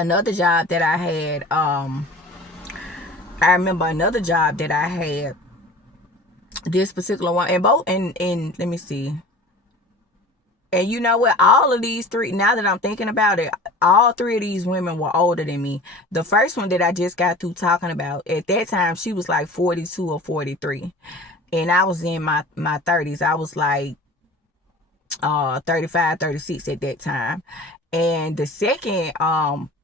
another job that I had, I remember another job that I had, this particular one, and both, and let me see. And you know what? All of these three, now that I'm thinking about it, all three of these women were older than me. The first one that I just got through talking about, at that time, she was like 42 or 43. And I was in my 30s. I was like 35, 36 at that time. And the second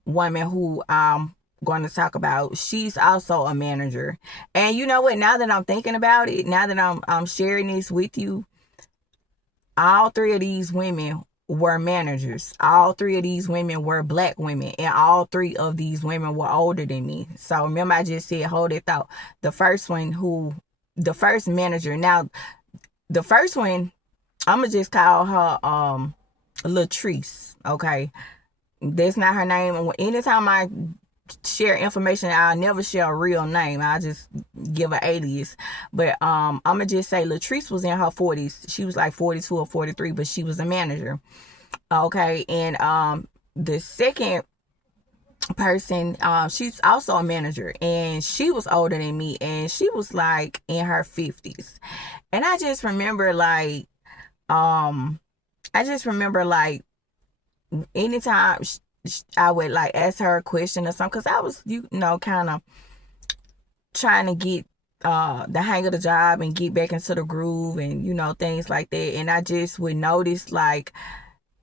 woman who I'm going to talk about, she's also a manager. And you know what? Now that I'm thinking about it, now that I'm sharing this with you, all three of these women were managers. All three of these women were black women, and all three of these women were older than me. So remember, I just said, hold that thought. The first manager. Now, the first one, I'm gonna just call her Latrice. Okay, that's not her name. Anytime I share information, I'll never share a real name. I'll just give an alias. But I'm gonna just say Latrice was in her 40s. She was like 42 or 43, but she was a manager. Okay, and the second person, she's also a manager, and she was older than me, and she was like in her 50s. And um I just remember like anytime I would like ask her a question or something, because I was, kind of trying to get the hang of the job and get back into the groove, and things like that. And I just would notice, like,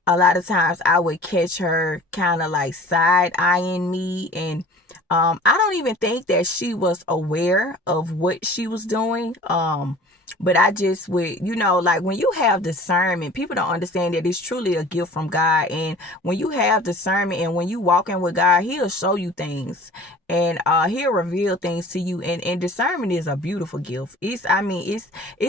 a lot of times I would catch her kind of like side eyeing me, and I don't even think that she was aware of what she was doing. But I just would, like, when you have discernment, people don't understand that it's truly a gift from God. And when you have discernment and when you walk in with God, He'll show you things, and He'll reveal things to you. And discernment is a beautiful gift. It's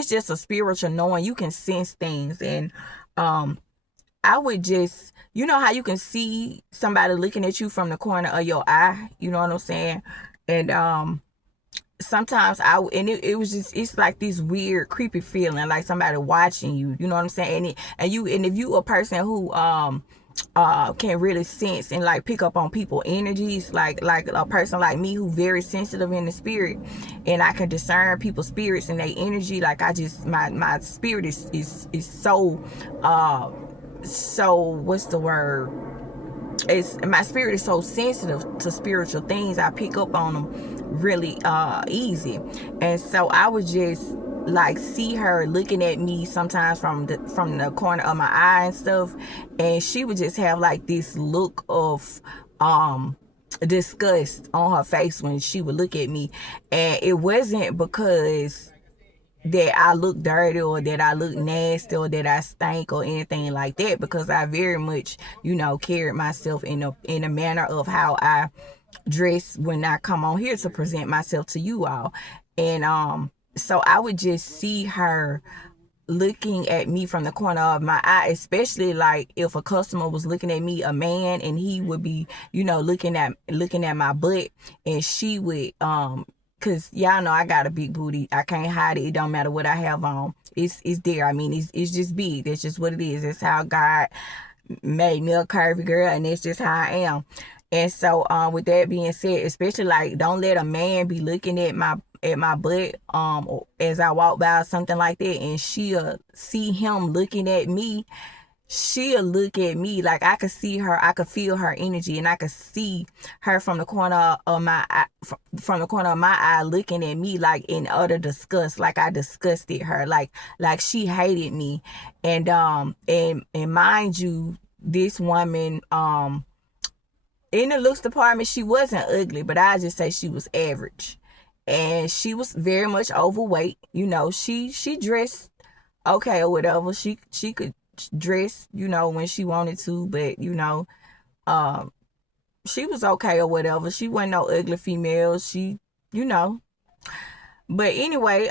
just a spiritual knowing. You can sense things. And I would just, how you can see somebody looking at you from the corner of your eye, you know what I'm saying? And sometimes it was just, it's like this weird creepy feeling, like somebody watching you, you know what I'm saying? And if you a person who can really sense and like pick up on people energies, like a person like me who very sensitive in the spirit, and I can discern people's spirits and their energy. Like, I just, my spirit is so what's the word, it's, my spirit is so sensitive to spiritual things. I pick up on them really easy. And so I would just like see her looking at me sometimes from the corner of my eye and stuff, and she would just have like this look of disgust on her face when she would look at me. And it wasn't because that I look dirty or that I look nasty or that I stink or anything like that, because I very much, carried myself in a manner of how I dress when I come on here to present myself to you all. And so I would just see her looking at me from the corner of my eye, especially like if a customer was looking at me, a man, and he would be, looking at my butt, and she would cause y'all know I got a big booty. I can't hide it. It don't matter what I have on. It's there. I mean, it's just big. That's just what it is. That's how God made me a curvy girl, and that's just how I am. And so, with that being said, especially like, don't let a man be looking at my butt as I walk by or something like that, and she'll see him looking at me. She'll look at me like I could see her, I could feel her energy, and I could see her from the corner of my eye, from the corner of my eye, looking at me like in utter disgust, like I disgusted her, like she hated me. And mind you, this woman, in the looks department, she wasn't ugly, but I just say she was average, and she was very much overweight. She dressed okay or whatever. She could dress, when she wanted to, but um, she was okay or whatever. She wasn't no ugly female. You know, but anyway,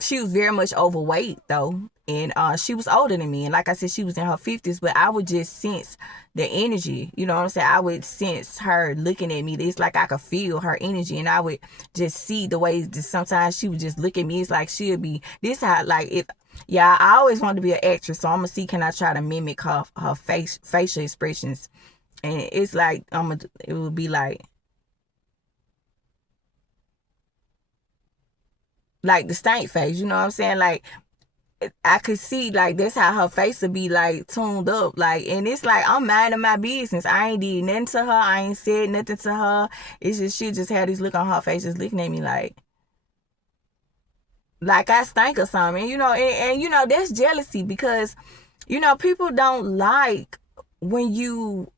she was very much overweight though, and she was older than me, and like I said, she was in her 50s. But I would just sense the energy, you know what I'm saying? I would sense her looking at me. It's like I could feel her energy, and I would just see the way that sometimes she would just look at me. It's like she'll be this how, like, if, yeah, I always wanted to be an actress, so I'm gonna see, can I try to mimic her facial expressions. And it's like it would be like the stank face, you know what I'm saying? Like I could see like that's how her face would be like tuned up, like, and it's like I'm minding my business. I ain't did nothing to her. I ain't said nothing to her. It's just she just had this look on her face, just looking at me like I stink or something. And you know that's jealousy because people don't like when you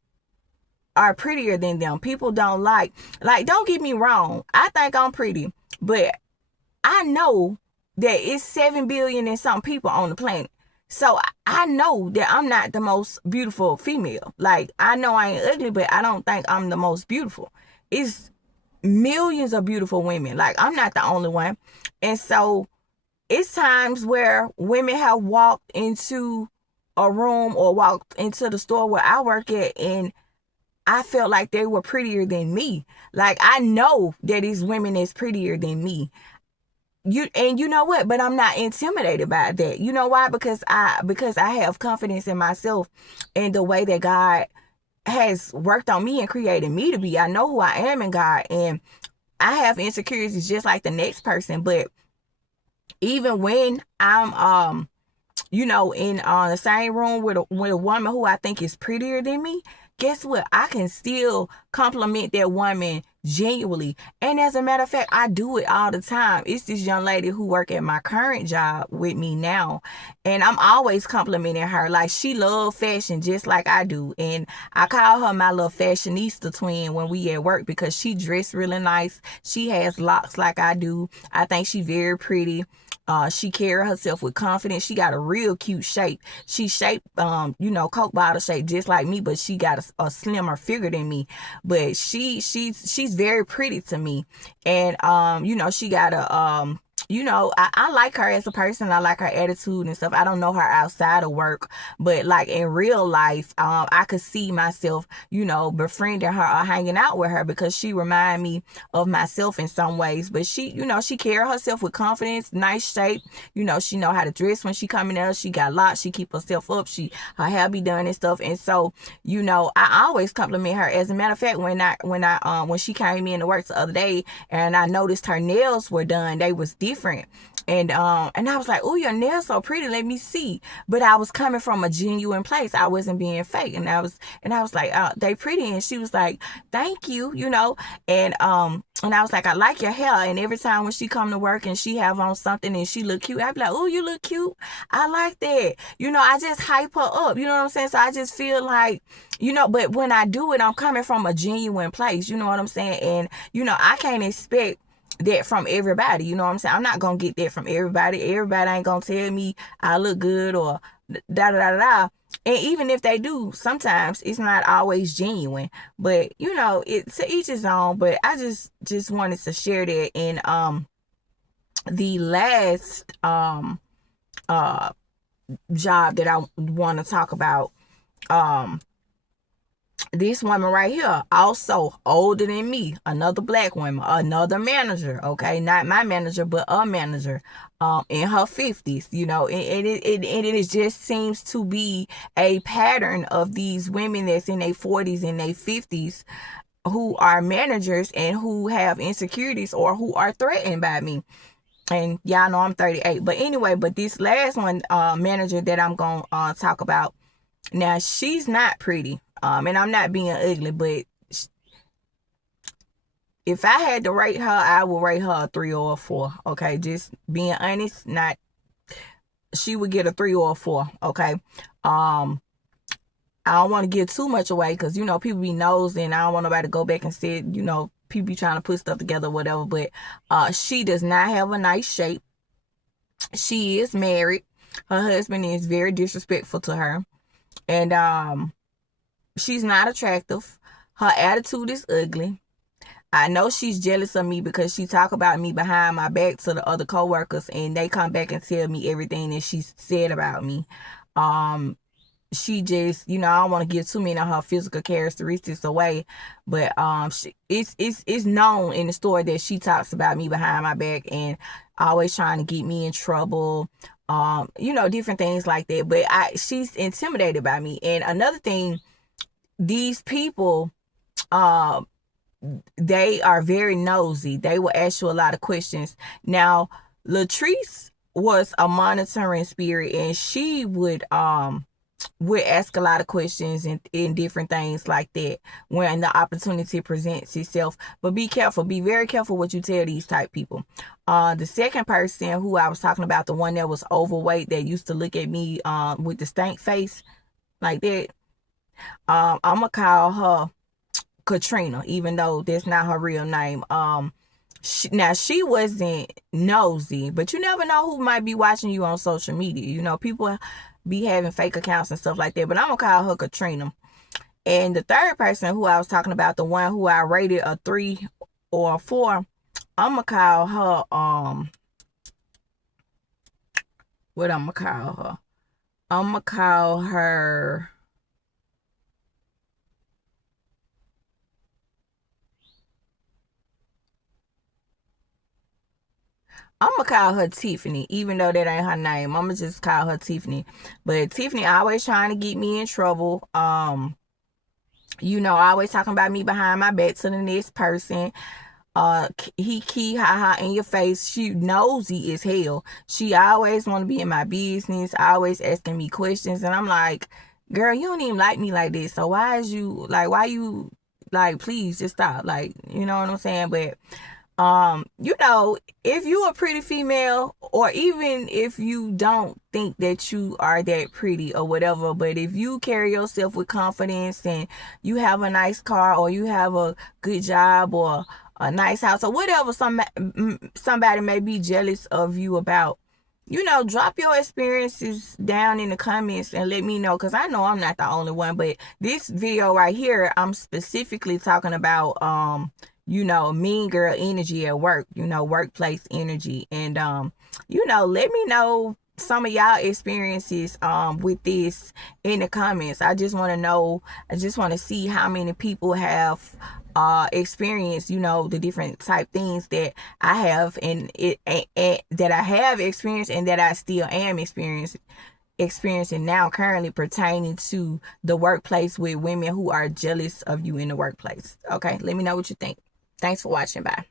are prettier than them. People don't like don't get me wrong. I think I'm pretty, but I know that it's 7 billion and some people on the planet. So I know that I'm not the most beautiful female. Like, I know I ain't ugly, but I don't think I'm the most beautiful. It's millions of beautiful women. Like, I'm not the only one. And so it's times where women have walked into a room or walked into the store where I work at, and I felt like they were prettier than me. Like, I know that these women is prettier than me. You know what, but I'm not intimidated by that. You know why? Because I have confidence in myself and the way that God has worked on me and created me to be. I know who I am in God, and I have insecurities just like the next person. But even when I'm in the same room with a woman who I think is prettier than me, guess what? I can still compliment that woman genuinely. And as a matter of fact, I do it all the time. It's this young lady who work at my current job with me now, and I'm always complimenting her. Like, she love fashion just like I do, and I call her my little fashionista twin when we at work because she dressed really nice. She has locks like I do. I think she very pretty. She carry herself with confidence. She got a real cute shape. She shaped, Coke bottle shape just like me, but she got a slimmer figure than me. But she's very pretty to me, and she got I like her as a person. I like her attitude and stuff. I don't know her outside of work, but like in real life, I could see myself, befriending her or hanging out with her because she remind me of myself in some ways. But she carry herself with confidence, nice shape. She know how to dress when she coming out. She got lots. She keep herself up. Her hair be done and stuff. And so, I always compliment her. As a matter of fact, when she came in to work the other day and I noticed her nails were done, they was different. And I was like, "Oh, your nails so pretty. Let me see." But I was coming from a genuine place. I wasn't being fake. And I was like, "They pretty." And she was like, "Thank you," And I was like, "I like your hair." And every time when she come to work and she have on something and she look cute, I'd be like, "Oh, you look cute. I like that." I just hype her up. You know what I'm saying? So I just feel like, but when I do it, I'm coming from a genuine place. You know what I'm saying? And I can't expect that from everybody. You know what I'm saying? I'm not gonna get that from everybody. Everybody ain't gonna tell me I look good or da da da da. And even if they do, sometimes it's not always genuine. But it's to each his own. But I just wanted to share that. In the last uh job that I want to talk about, um this woman right here, also older than me, another black woman, another manager, okay, not my manager, but a manager, in her 50s, and it just seems to be a pattern of these women that's in their 40s and their 50s who are managers and who have insecurities or who are threatened by me. And y'all know I'm 38. But anyway, this last one, manager that I'm gonna talk about, now, she's not pretty, and I'm not being ugly, but if I had to rate her, I would rate her a 3 or a 4. Okay, just being honest. She would get a 3 or a 4. Okay, I don't want to give too much away because people be nosy, and I don't want nobody to go back and say people be trying to put stuff together, or whatever. But she does not have a nice shape. She is married. Her husband is very disrespectful to her. And she's not attractive. Her attitude is ugly. I know she's jealous of me because she talk about me behind my back to the other coworkers, and they come back and tell me everything that she said about me. She just, I don't want to give too many of her physical characteristics away, but it's known in the store that she talks about me behind my back and always trying to get me in trouble. Different things like that. But she's intimidated by me. And another thing these people, um they are very nosy. They will ask you a lot of questions. Now, Latrice was a monitoring spirit, and she would ask a lot of questions and different things like that when the opportunity presents itself. But be careful, be very careful what you tell these type people. The second person who I was talking about, the one that was overweight that used to look at me with the stank face like that, I'm gonna call her Katrina, even though that's not her real name. Now she wasn't nosy, but you never know who might be watching you on social media. You know, people be having fake accounts and stuff like that. But I'm gonna call her Katrina. And the third person who I was talking about, the one who I rated a 3 or a 4, I'm gonna call her what I'm gonna call her? I'm gonna call her. I'm gonna call her Tiffany, even though that ain't her name. I'm gonna just call her Tiffany. But Tiffany always trying to get me in trouble. Always talking about me behind my back to the next person. He ha ha in your face. She nosy as hell. She always want to be in my business, always asking me questions, and I'm like, girl, you don't even like me like this. So why you like, please just stop. Like, you know what I'm saying? But if you a pretty female, or even if you don't think that you are that pretty or whatever, but if you carry yourself with confidence and you have a nice car, or you have a good job, or a nice house, or whatever somebody may be jealous of you about, drop your experiences down in the comments and let me know, because I know I'm not the only one. But this video right here, I'm specifically talking about mean girl energy at work, workplace energy. And let me know some of y'all experiences with this in the comments. I just want to know, I just want to see how many people have experienced, the different type things that I have, and that I have experienced, and that I still am experiencing now, currently, pertaining to the workplace with women who are jealous of you in the workplace. Okay, let me know what you think. Thanks for watching. Bye.